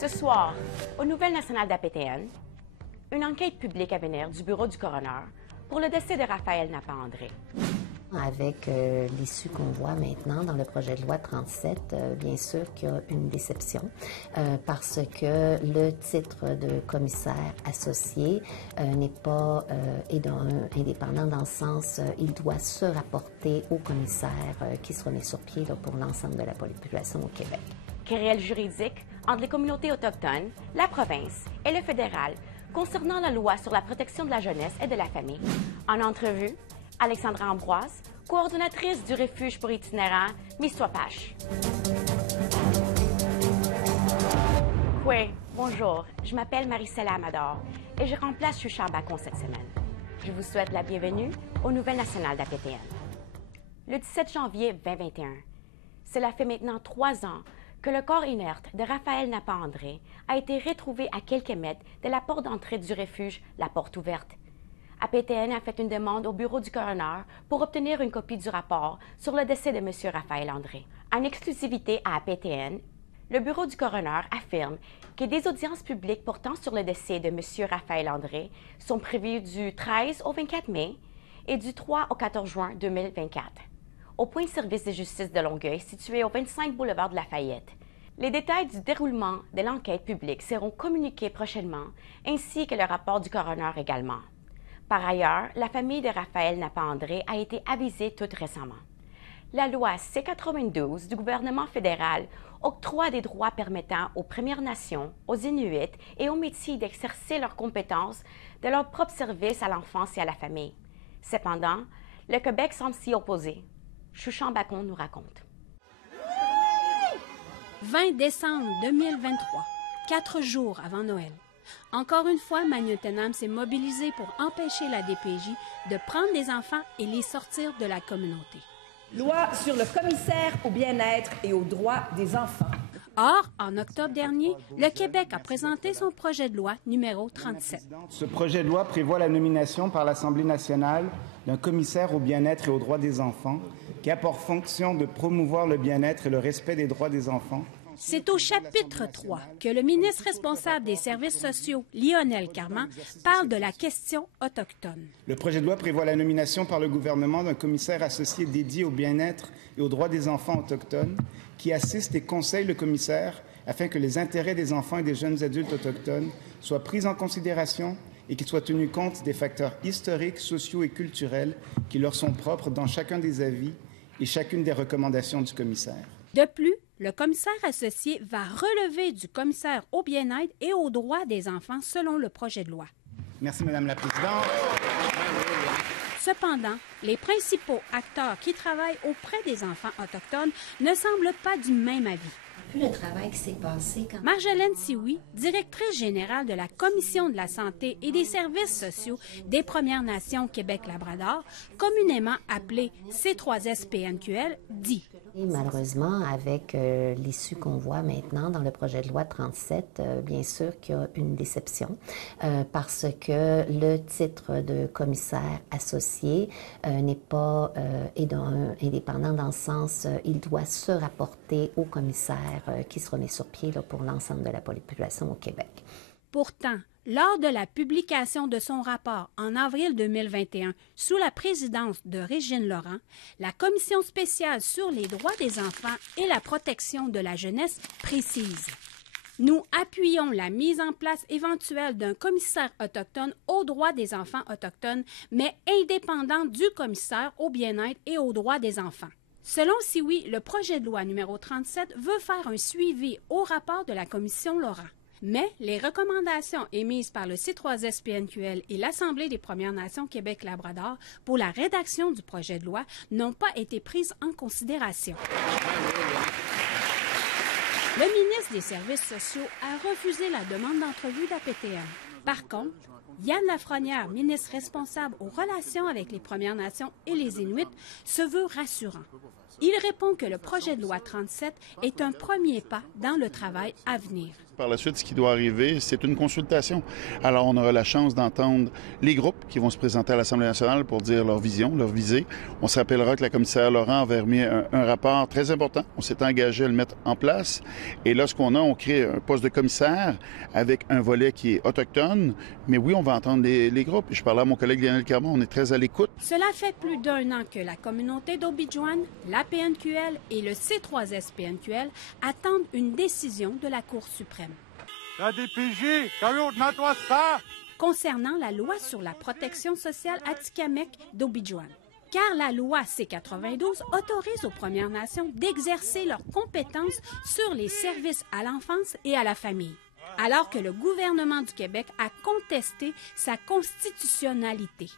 Ce soir, aux Nouvelles nationales d'APTN, une enquête publique à venir du bureau du coroner pour le décès de Raphaël Napa-André. Avec l'issue qu'on voit maintenant dans le projet de loi 37, bien sûr qu'il y a une déception parce que le titre de commissaire associé n'est pas indépendant dans le sens il doit se rapporter au commissaire qui sera mis sur pied là, pour l'ensemble de la population au Québec. Querelle juridique entre les communautés autochtones, la province et le fédéral concernant la loi sur la protection de la jeunesse et de la famille. En entrevue, Alexandra Ambroise, coordonnatrice du refuge pour itinérants Mississauga. Oui, bonjour, je m'appelle Marie-Céla Amador et je remplace Choucha Bacon cette semaine. Je vous souhaite la bienvenue aux Nouvelles nationales d'APTN. Le 17 janvier 2021, cela fait maintenant 3 ans que le corps inerte de Raphaël Napa-André a été retrouvé à quelques mètres de la porte d'entrée du refuge La Porte Ouverte. APTN a fait une demande au bureau du coroner pour obtenir une copie du rapport sur le décès de M. Raphaël André. En exclusivité à APTN, le bureau du coroner affirme que des audiences publiques portant sur le décès de M. Raphaël André sont prévues du 13 au 24 mai et du 3 au 14 juin 2024, au point de service de justice de Longueuil situé au 25 boulevard de Lafayette. Les détails du déroulement de l'enquête publique seront communiqués prochainement, ainsi que le rapport du coroner également. Par ailleurs, la famille de Raphaël Napa-André a été avisée tout récemment. La loi C-92 du gouvernement fédéral octroie des droits permettant aux Premières Nations, aux Inuits et aux Métis d'exercer leurs compétences de leur propre service à l'enfance et à la famille. Cependant, le Québec semble s'y opposer. Choucha Bacon nous raconte. 20 décembre 2023, 4 jours avant Noël. Encore une fois, Magnotenam s'est mobilisé pour empêcher la DPJ de prendre des enfants et les sortir de la communauté. Loi sur le commissaire au bien-être et aux droits des enfants. Or, en octobre dernier, le Québec a présenté son projet de loi numéro 37. Ce projet de loi prévoit la nomination par l'Assemblée nationale d'un commissaire au bien-être et aux droits des enfants qui a pour fonction de promouvoir le bien-être et le respect des droits des enfants. C'est au chapitre 3 que le ministre responsable des services sociaux, Lionel Carman, parle de la question autochtone. Le projet de loi prévoit la nomination par le gouvernement d'un commissaire associé dédié au bien-être et aux droits des enfants autochtones qui assiste et conseille le commissaire afin que les intérêts des enfants et des jeunes adultes autochtones soient pris en considération et qu'il soit tenu compte des facteurs historiques, sociaux et culturels qui leur sont propres dans chacun des avis et chacune des recommandations du commissaire. De plus, le commissaire associé va relever du commissaire au bien-être et aux droits des enfants selon le projet de loi. Merci, Madame la Présidente. Cependant, les principaux acteurs qui travaillent auprès des enfants autochtones ne semblent pas du même avis. Le travail qui s'est passé quand... Marjolaine Sioui, directrice générale de la Commission de la santé et des services sociaux des Premières Nations Québec-Labrador, communément appelée C3SPNQL, dit: Et malheureusement, avec l'issue qu'on voit maintenant dans le projet de loi 37, bien sûr qu'il y a une déception parce que le titre de commissaire associé n'est pas indépendant dans le sens il doit se rapporter au commissaire qui sera mis sur pied là, pour l'ensemble de la population au Québec. Pourtant, lors de la publication de son rapport en avril 2021, sous la présidence de Régine Laurent, la Commission spéciale sur les droits des enfants et la protection de la jeunesse précise: nous appuyons la mise en place éventuelle d'un commissaire autochtone aux droits des enfants autochtones, mais indépendant du commissaire au bien-être et aux droits des enfants. Selon Sioui, le projet de loi numéro 37 veut faire un suivi au rapport de la Commission Laurent. Mais les recommandations émises par le C3SPNQL et l'Assemblée des Premières Nations Québec-Labrador pour la rédaction du projet de loi n'ont pas été prises en considération. Le ministre des Services sociaux a refusé la demande d'entrevue d'APTN. Par contre, Yann Lafrenière, ministre responsable aux relations avec les Premières Nations et les Inuits, se veut rassurant. Il répond que le projet de loi 37 est un premier pas dans le travail à venir. par la suite, ce qui doit arriver, c'est une consultation. Alors, on aura la chance d'entendre les groupes qui vont se présenter à l'Assemblée nationale pour dire leur vision, leur visée. On se rappellera que la commissaire Laurent avait remis un rapport très important. On s'est engagé à le mettre en place. Et là, ce qu'on a, on crée un poste de commissaire avec un volet qui est autochtone. Mais oui, on va entendre les groupes. Je parlais à mon collègue Lionel Carmon, on est très à l'écoute. Cela fait plus d'1 an que la communauté d'Obidjouane, la PNQL et le C3S-PNQL attendent une décision de la Cour suprême. La DPJ, concernant la loi sur la protection sociale Atikamekw d'Obidjouane. Car la loi C-92 autorise aux Premières Nations d'exercer leurs compétences sur les services à l'enfance et à la famille, alors que le gouvernement du Québec a contesté sa constitutionnalité.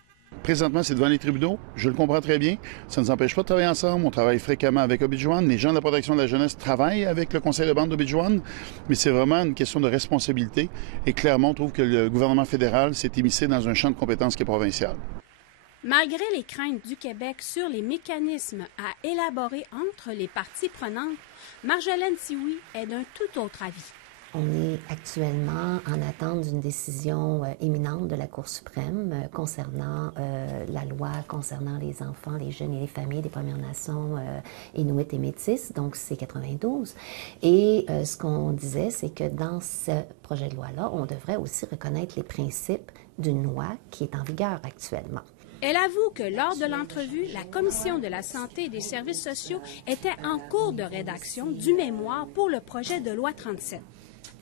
Présentement, c'est devant les tribunaux. Je le comprends très bien. Ça ne nous empêche pas de travailler ensemble. On travaille fréquemment avec Obidjouane. Les gens de la protection de la jeunesse travaillent avec le conseil de bande d'Obidjouane. Mais c'est vraiment une question de responsabilité. Et clairement, on trouve que le gouvernement fédéral s'est immiscé dans un champ de compétences qui est provincial. Malgré les craintes du Québec sur les mécanismes à élaborer entre les parties prenantes, Marjolaine Sioui est d'un tout autre avis. On est actuellement en attente d'une décision imminente de la Cour suprême concernant la loi concernant les enfants, les jeunes et les familles des Premières Nations Inuit et Métis, donc C-92. Et ce qu'on disait, c'est que dans ce projet de loi-là, on devrait aussi reconnaître les principes d'une loi qui est en vigueur actuellement. Elle avoue que lors de l'entrevue, la Commission de la santé et des services sociaux était en cours de rédaction du mémoire pour le projet de loi 37.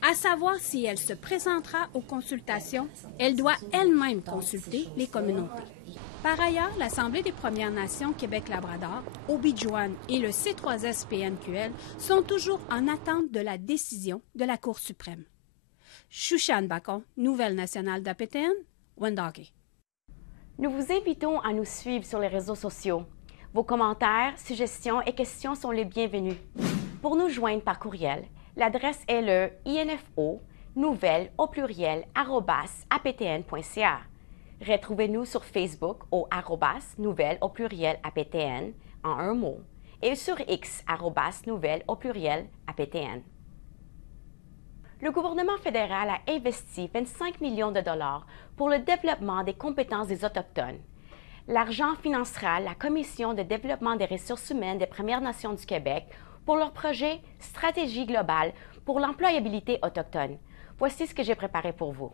À savoir si elle se présentera aux consultations, elle doit elle-même consulter les communautés. Par ailleurs, l'Assemblée des Premières Nations Québec-Labrador, Obidjouane et le C3S-PNQL sont toujours en attente de la décision de la Cour suprême. Chouchane Bacon, Nouvelle nationale d'APTN, Wendake. Nous vous invitons à nous suivre sur les réseaux sociaux. Vos commentaires, suggestions et questions sont les bienvenus. Pour nous joindre par courriel, l'adresse est le info@aptn.ca. Retrouvez-nous sur Facebook au @nouvelle_aptn en un mot et sur X @nouvelle_aptn. Le gouvernement fédéral a investi 25 millions de dollars pour le développement des compétences des Autochtones. L'argent financera la Commission de développement des ressources humaines des Premières Nations du Québec pour leur projet Stratégie globale pour l'employabilité autochtone. Voici ce que j'ai préparé pour vous.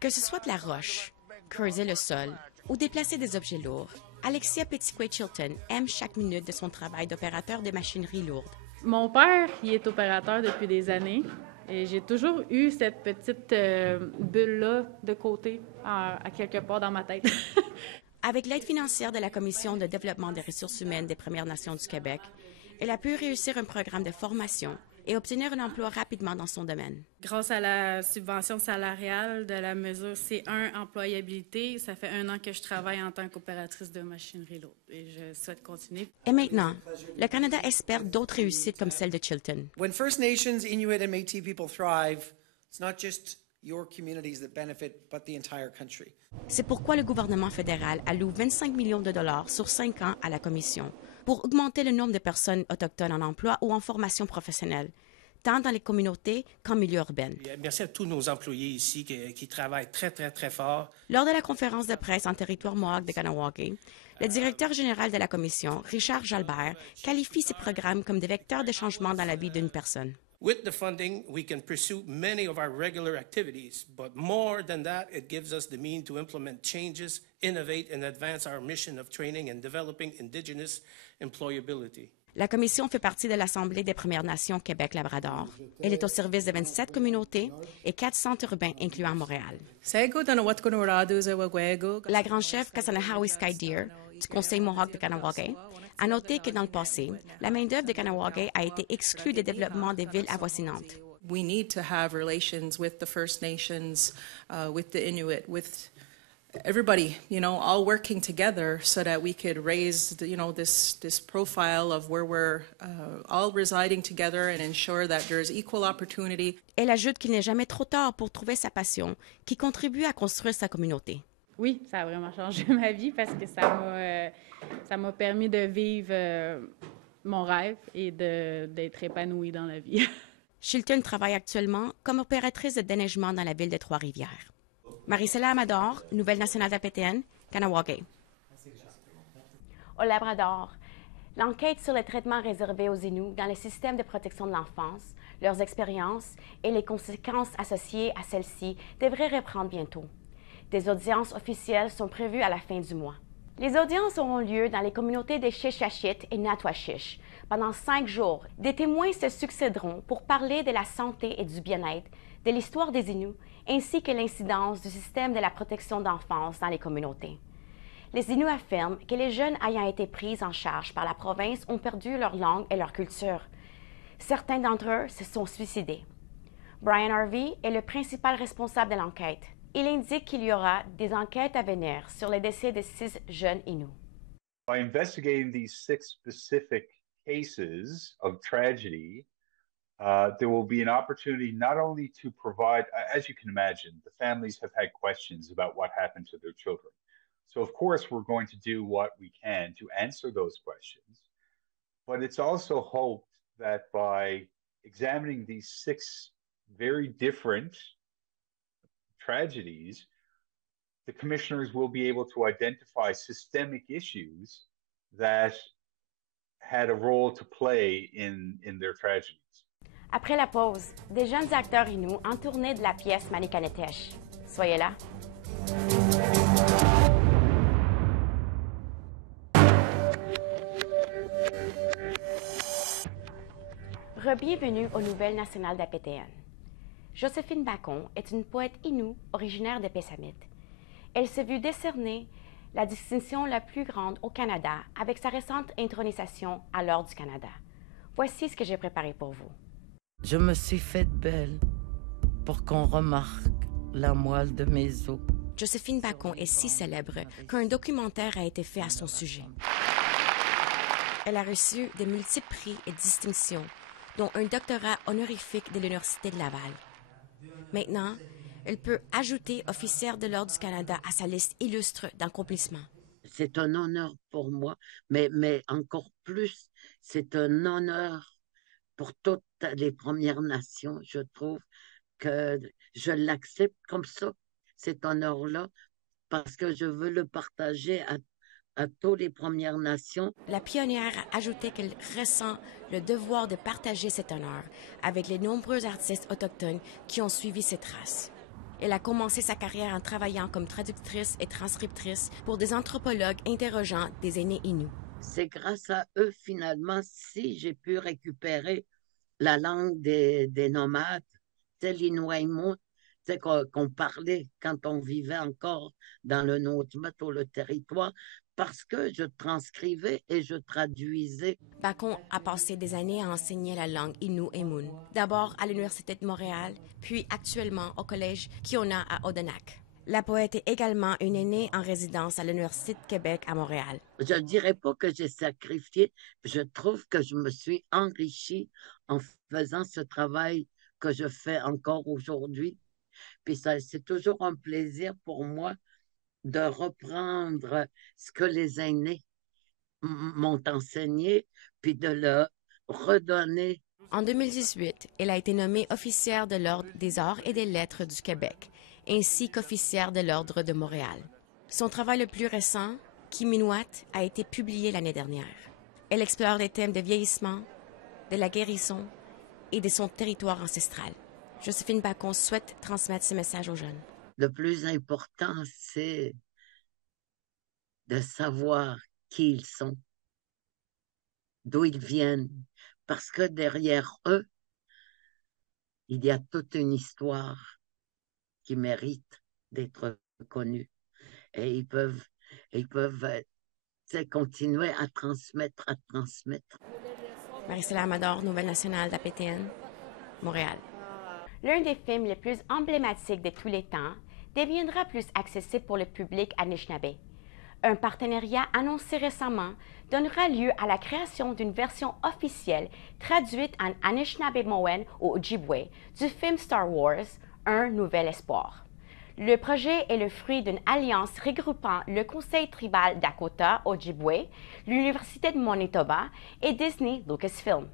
Que ce soit de la roche, creuser le sol ou déplacer des objets lourds, Alexia Petitquay-Chilton aime chaque minute de son travail d'opérateur de machinerie lourde. Mon père, il est opérateur depuis des années et j'ai toujours eu cette petite bulle-là de côté à quelque part dans ma tête. Avec l'aide financière de la Commission de développement des ressources humaines des Premières Nations du Québec, elle a pu réussir un programme de formation et obtenir un emploi rapidement dans son domaine. Grâce à la subvention salariale de la mesure C1 employabilité, ça fait 1 an que je travaille en tant qu'opératrice de machinerie lourde et je souhaite continuer. Et maintenant, le Canada espère d'autres réussites comme celle de Chilton. When First Nations, Inuit and Métis people thrive, it's not just your communities that benefit, but the entire country. C'est pourquoi le gouvernement fédéral alloue 25 millions de dollars sur 5 ans à la Commission pour augmenter le nombre de personnes autochtones en emploi ou en formation professionnelle, tant dans les communautés qu'en milieu urbain. Merci à tous nos employés ici qui travaillent très, très, très fort. Lors de la conférence de presse en territoire Mohawk de Kahnawake, le directeur général de la Commission, Richard Jalbert, qualifie ces programmes comme des vecteurs de changement dans la vie d'une personne. With the funding, we can pursue many of our regular activities, but more than that, it gives us the means to implement changes, innovate, and advance our mission of training and developing Indigenous employability. La Commission fait partie de l'Assemblée des Premières Nations Québec-Labrador. Elle est au service de 27 communautés et 4 centres urbains, incluant Montréal. La grande chef Kasanahawi Skydeer du Conseil Mohawk de Kahnawake a noté que dans le passé, la main-d'œuvre de Kahnawake a été exclue des développements des villes avoisinantes. We need to have relations with the First Nations, with the Inuit, with everybody, all working together so that we could raise, this profile of where we're all residing together and ensure that there's equal opportunity. Elle ajoute qu'il n'est jamais trop tard pour trouver sa passion qui contribue à construire sa communauté. Oui, ça a vraiment changé ma vie parce que ça m'a permis de vivre mon rêve et d'être épanouie dans la vie. Shilton travaille actuellement comme opératrice de déneigement dans la ville de Trois-Rivières. Marisela Amador, Nouvelle nationale d'APTN, Kahnawake. Au Labrador, l'enquête sur les traitements réservés aux Inuits dans le système de protection de l'enfance, leurs expériences et les conséquences associées à celles-ci devrait reprendre bientôt. Des audiences officielles sont prévues à la fin du mois. Les audiences auront lieu dans les communautés de Shishashit et Natwashish. Pendant 5 jours, des témoins se succéderont pour parler de la santé et du bien-être, de l'histoire des Inuits, ainsi que l'incidence du système de la protection d'enfance dans les communautés. Les Inuits affirment que les jeunes ayant été pris en charge par la province ont perdu leur langue et leur culture. Certains d'entre eux se sont suicidés. Brian Harvey est le principal responsable de l'enquête. Il indique qu'il y aura des enquêtes à venir sur le décès de 6 jeunes Inuits. By investigating these 6 specific cases of tragedy, there will be an opportunity not only to provide, as you can imagine, the families have had questions about what happened to their children. So, of course, we're going to do what we can to answer those questions. But it's also hoped that by examining these 6 very different tragedies, the commissioners will be able to identify systemic issues that had a role to play in their tragedies. Après la pause, des jeunes acteurs Inuits en tournée de la pièce Manikanetech. Soyez là. Bienvenue aux Nouvelles nationales d'APTN. Joséphine Bacon est une poète Innu originaire de Pessamit. Elle s'est vue décerner la distinction la plus grande au Canada avec sa récente intronisation à l'Ordre du Canada. Voici ce que j'ai préparé pour vous. Je me suis faite belle pour qu'on remarque la moelle de mes os. Joséphine Bacon est si célèbre qu'un documentaire a été fait à son sujet. Elle a reçu de multiples prix et distinctions, dont un doctorat honorifique de l'Université de Laval. Maintenant, elle peut ajouter officière de l'Ordre du Canada à sa liste illustre d'accomplissements. C'est un honneur pour moi, mais encore plus, c'est un honneur pour toutes les Premières Nations. Je trouve que je l'accepte comme ça, cet honneur-là, parce que je veux le partager à toutes les Premières Nations. La pionnière a ajouté qu'elle ressent le devoir de partager cet honneur avec les nombreux artistes autochtones qui ont suivi ses traces. Elle a commencé sa carrière en travaillant comme traductrice et transcriptrice pour des anthropologues interrogeant des aînés Inuits. C'est grâce à eux, finalement, si j'ai pu récupérer la langue des nomades, c'est l'Inuaimut, c'est qu'on parlait quand on vivait encore dans le Notmat ou le territoire, parce que je transcrivais et je traduisais. Bacon a passé des années à enseigner la langue Innu et Mun, d'abord à l'Université de Montréal, puis actuellement au Collège Kiona à Odanak. La poète est également une aînée en résidence à l'Université de Québec à Montréal. Je ne dirais pas que j'ai sacrifié, je trouve que je me suis enrichie en faisant ce travail que je fais encore aujourd'hui. Puis c'est toujours un plaisir pour moi de reprendre ce que les aînés m'ont enseigné, puis de le redonner. En 2018, elle a été nommée officière de l'Ordre des arts et des lettres du Québec, ainsi qu'officière de l'Ordre de Montréal. Son travail le plus récent, Kiminuat, a été publié l'année dernière. Elle explore les thèmes de vieillissement, de la guérison et de son territoire ancestral. Joséphine Bacon souhaite transmettre ce message aux jeunes. Le plus important, c'est de savoir qui ils sont, d'où ils viennent, parce que derrière eux, il y a toute une histoire qui mérite d'être connue. Et ils peuvent continuer à transmettre. Marisela Amador, Nouvelle nationale d'APTN, Montréal. L'un des films les plus emblématiques de tous les temps deviendra plus accessible pour le public Anishinaabe. Un partenariat annoncé récemment donnera lieu à la création d'une version officielle traduite en Anishinaabe-Mowen ou Ojibwe du film Star Wars, Un Nouvel Espoir. Le projet est le fruit d'une alliance regroupant le Conseil tribal Dakota Ojibwe, l'Université de Manitoba et Disney Lucasfilm.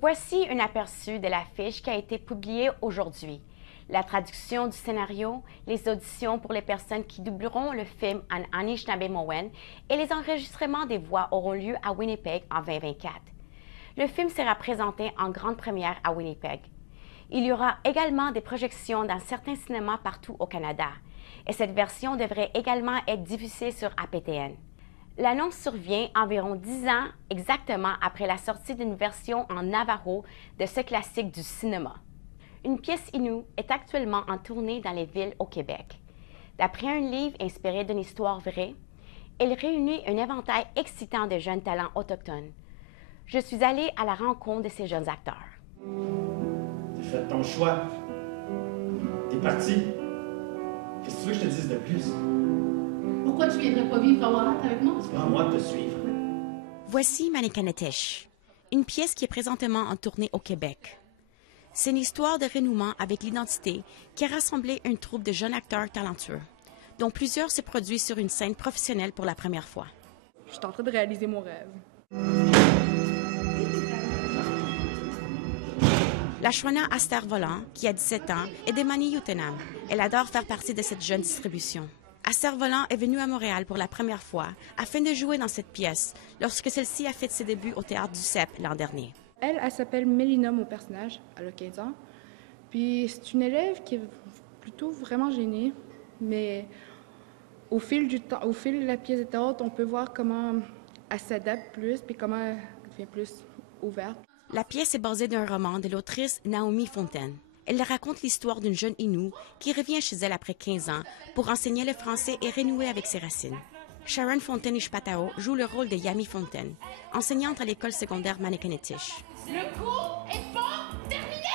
Voici un aperçu de l'affiche qui a été publiée aujourd'hui. La traduction du scénario, les auditions pour les personnes qui doubleront le film en Anishinaabe-Mowen et les enregistrements des voix auront lieu à Winnipeg en 2024. Le film sera présenté en grande première à Winnipeg. Il y aura également des projections dans certains cinémas partout au Canada. Et cette version devrait également être diffusée sur APTN. L'annonce survient environ 10 ans exactement après la sortie d'une version en navajo de ce classique du cinéma. Une pièce Innu est actuellement en tournée dans les villes au Québec. D'après un livre inspiré d'une histoire vraie, elle réunit un éventail excitant de jeunes talents autochtones. Je suis allée à la rencontre de ces jeunes acteurs. T'as fait ton choix. T'es parti. Qu'est-ce que tu veux que je te dise de plus? Pourquoi tu viendrais pas vivre à Warat avec moi? C'est pas à moi de te suivre. Voici Manikanatish, une pièce qui est présentement en tournée au Québec. C'est une histoire de renouement avec l'identité qui a rassemblé une troupe de jeunes acteurs talentueux, dont plusieurs se produisent sur une scène professionnelle pour la première fois. Je suis en train de réaliser mon rêve. La Shwana Aster Volant, qui a 17 ans, est de Manioutenam. Elle adore faire partie de cette jeune distribution. Aster Volant est venue à Montréal pour la première fois afin de jouer dans cette pièce lorsque celle-ci a fait ses débuts au Théâtre du CEP l'an dernier. Elle s'appelle Mélina, mon personnage. Elle a 15 ans. Puis c'est une élève qui est plutôt vraiment gênée, mais au fil du temps, au fil de la pièce de théâtre, on peut voir comment elle s'adapte plus puis comment elle devient plus ouverte. La pièce est basée d'un roman de l'autrice Naomi Fontaine. Elle raconte l'histoire d'une jeune Innu qui revient chez elle après 15 ans pour enseigner le français et renouer avec ses racines. Sharon Fontaine-Ishpatao joue le rôle de Yami Fontaine, enseignante à l'école secondaire Manikanatish. Le cours est pas terminé!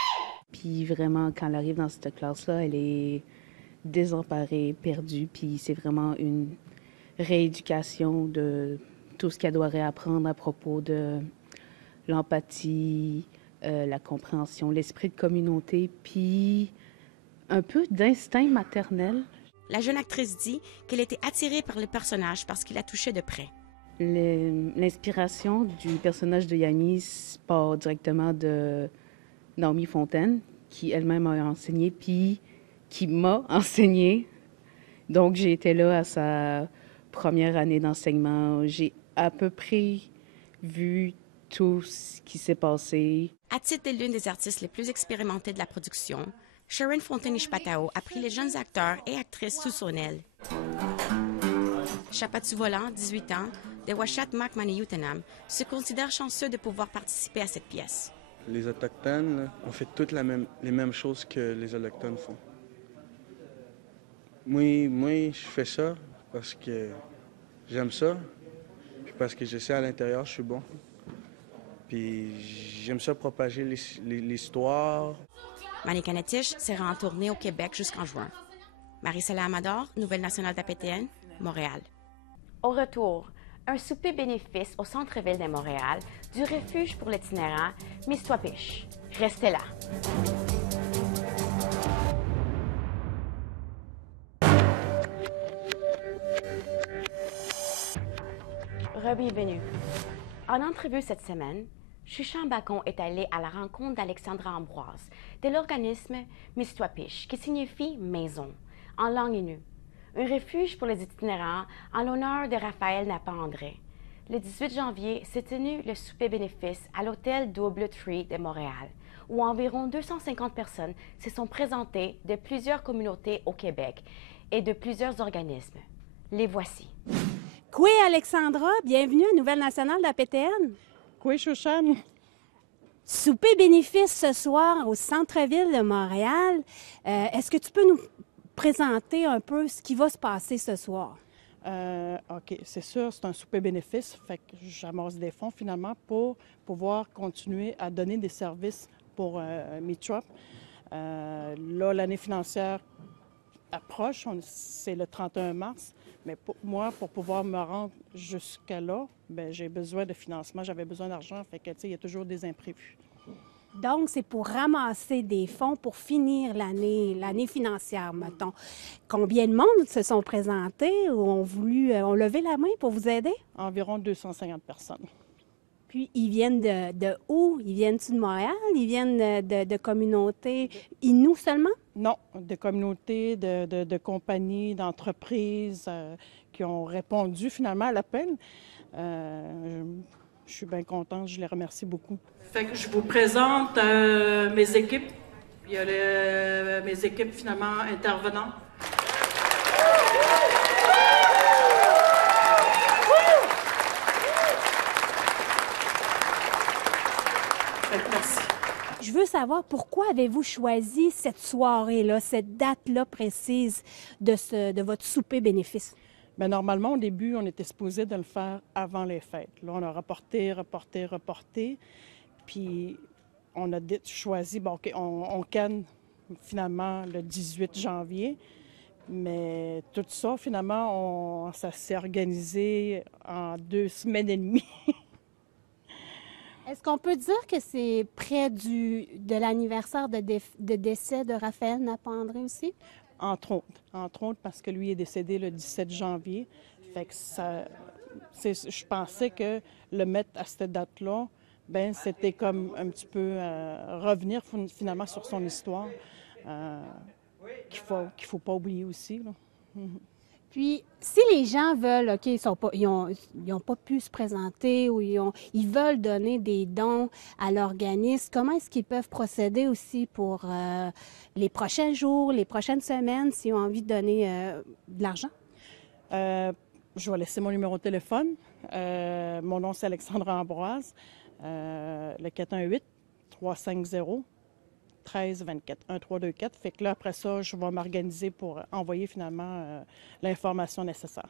Puis vraiment, quand elle arrive dans cette classe-là, elle est désemparée, perdue, puis c'est vraiment une rééducation de tout ce qu'elle doit réapprendre à propos de l'empathie, la compréhension, l'esprit de communauté, puis un peu d'instinct maternel. La jeune actrice dit qu'elle était attirée par le personnage parce qu'il la touchait de près. L'inspiration du personnage de Yami part directement de Naomi Fontaine, qui elle-même a enseigné, puis qui m'a enseigné. Donc, j'ai été là à sa première année d'enseignement. J'ai à peu près vu tout ce qui s'est passé. À titre de l'une des artistes les plus expérimentées de la production, Sharon Fontaine-Ishpatao a pris les jeunes acteurs et actrices sous son aile. Chapatu Volant, 18 ans, de Washat-Mak Manioutenam, se considère chanceux de pouvoir participer à cette pièce. Les Autochtones, là, on fait toutes les mêmes choses que les Autochtones font. Moi, je fais ça parce que j'aime ça, puis parce que je sais à l'intérieur, je suis bon. Puis j'aime ça propager l'histoire. Manikanatish sera en tournée au Québec jusqu'en juin. Marie-Céline Amador, Nouvelle nationale d'APTN, Montréal. Au retour, un souper bénéfice au centre-ville de Montréal du refuge pour l'itinérant Mistwapish. Restez là. Bienvenue. En entrevue cette semaine, Shushan Bacon est allé à la rencontre d'Alexandra Ambroise de l'organisme Mistwapish, qui signifie maison en langue Innu. Un refuge pour les itinérants en l'honneur de Raphaël Napa-André. Le 18 janvier s'est tenu le souper bénéfice à l'hôtel Double Tree de Montréal, où environ 250 personnes se sont présentées de plusieurs communautés au Québec et de plusieurs organismes. Les voici. Koué Alexandra, bienvenue à Nouvelle nationale d'APTN. Koué Shushan. Souper bénéfice ce soir au centre-ville de Montréal. Est-ce que tu peux nous présenter un peu ce qui va se passer ce soir? OK, c'est sûr, c'est un souper bénéfice. Fait que j'amasse des fonds finalement pour pouvoir continuer à donner des services pour Meetup. Là, l'année financière approche, c'est le 31 mars. Mais pour moi, pour pouvoir me rendre jusqu'à là, bien, j'ai besoin de financement, j'avais besoin d'argent. Fait que, tu sais, il y a toujours des imprévus. Donc, c'est pour ramasser des fonds pour finir l'année financière, mettons. Combien de monde se sont présentés ou ont levé la main pour vous aider? Environ 250 personnes. Puis, ils viennent de où? Ils viennent-tu de Montréal? Ils viennent de communautés Inuits seulement? Non, de communautés, de compagnies, d'entreprises qui ont répondu finalement à l'appel. Je suis bien contente, je les remercie beaucoup. Fait que je vous présente mes équipes. Il y a mes équipes finalement intervenantes. Merci. Je veux savoir pourquoi avez-vous choisi cette soirée-là, cette date-là précise de votre souper bénéfice? Bien, normalement, au début, on était supposé de le faire avant les fêtes. Là, on a reporté. Puis, on a choisi, bon, OK, on canne finalement le 18 janvier. Mais tout ça, finalement, ça s'est organisé en 2 semaines et demie. Est-ce qu'on peut dire que c'est près de l'anniversaire de décès de Raphaël Napandré aussi? Entre autres, parce que lui est décédé le 17 janvier. Fait que je pensais que le mettre à cette date-là, ben c'était comme un petit peu revenir finalement sur son histoire, qu'il faut pas oublier aussi, là. Puis, si les gens veulent, OK, ils ont pas pu se présenter ou ils veulent donner des dons à l'organisme, comment est-ce qu'ils peuvent procéder aussi pour les prochains jours, les prochaines semaines, s'ils ont envie de donner de l'argent? Je vais laisser mon numéro de téléphone. Mon nom, c'est Alexandra Ambroise. Le 418-350-1324. 1324. Fait que là, après ça, je vais m'organiser pour envoyer finalement l'information nécessaire.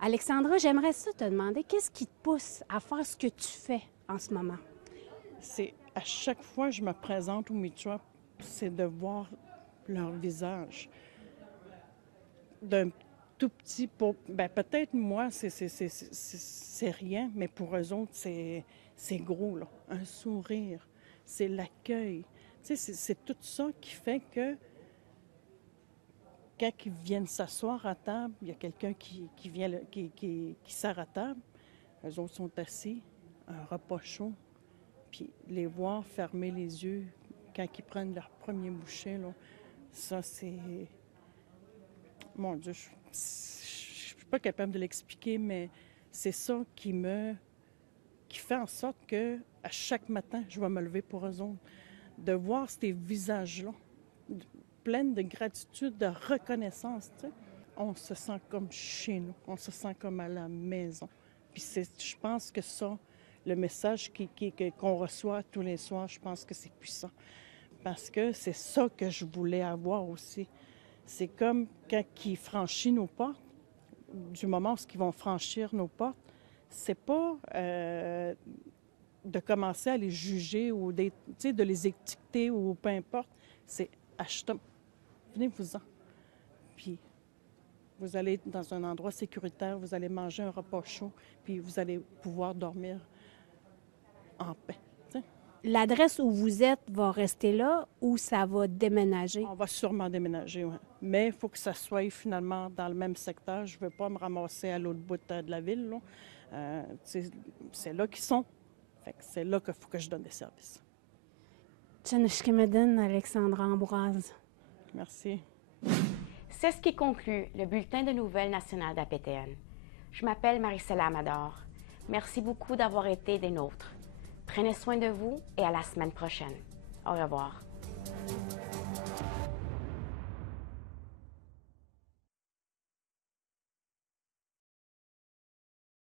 Alexandra, j'aimerais ça te demander, qu'est-ce qui te pousse à faire ce que tu fais en ce moment? C'est à chaque fois que je me présente au Meetup, c'est de voir leur visage. D'un tout petit, ben peut-être moi, c'est rien, mais pour eux autres, c'est gros, là. Un sourire, c'est l'accueil. Tu sais, c'est tout ça qui fait que quand ils viennent s'asseoir à table, il y a quelqu'un qui sert à table, eux autres sont assis, un repas chaud, puis les voir fermer les yeux quand ils prennent leur premier bouchée, là, ça c'est... Mon Dieu, je ne suis pas capable de l'expliquer, mais c'est ça qui fait en sorte que à chaque matin, je vais me lever pour eux autres. De voir ces visages-là, pleins de gratitude, de reconnaissance, tu sais. On se sent comme chez nous, on se sent comme à la maison. Puis je pense que ça, le message qu'on reçoit tous les soirs, je pense que c'est puissant. Parce que c'est ça que je voulais avoir aussi. C'est comme quand ils franchissent nos portes, du moment où ils vont franchir nos portes, c'est pas... de commencer à les juger ou de les étiqueter ou peu importe, c'est achetons. Venez-vous-en. Puis vous allez dans un endroit sécuritaire, vous allez manger un repas chaud, puis vous allez pouvoir dormir en paix. T'sais. L'adresse où vous êtes va rester là ou ça va déménager? On va sûrement déménager, oui. Mais il faut que ça soit finalement dans le même secteur. Je ne veux pas me ramasser à l'autre bout de la ville, là. C'est là qu'ils sont. Fait que c'est là qu'il faut que je donne des services. Tchanishkemeden, Alexandra Ambroise. Merci. C'est ce qui conclut le bulletin de nouvelles nationales d'APTN. Je m'appelle Marie-Céla Amador. Merci beaucoup d'avoir été des nôtres. Prenez soin de vous et à la semaine prochaine. Au revoir.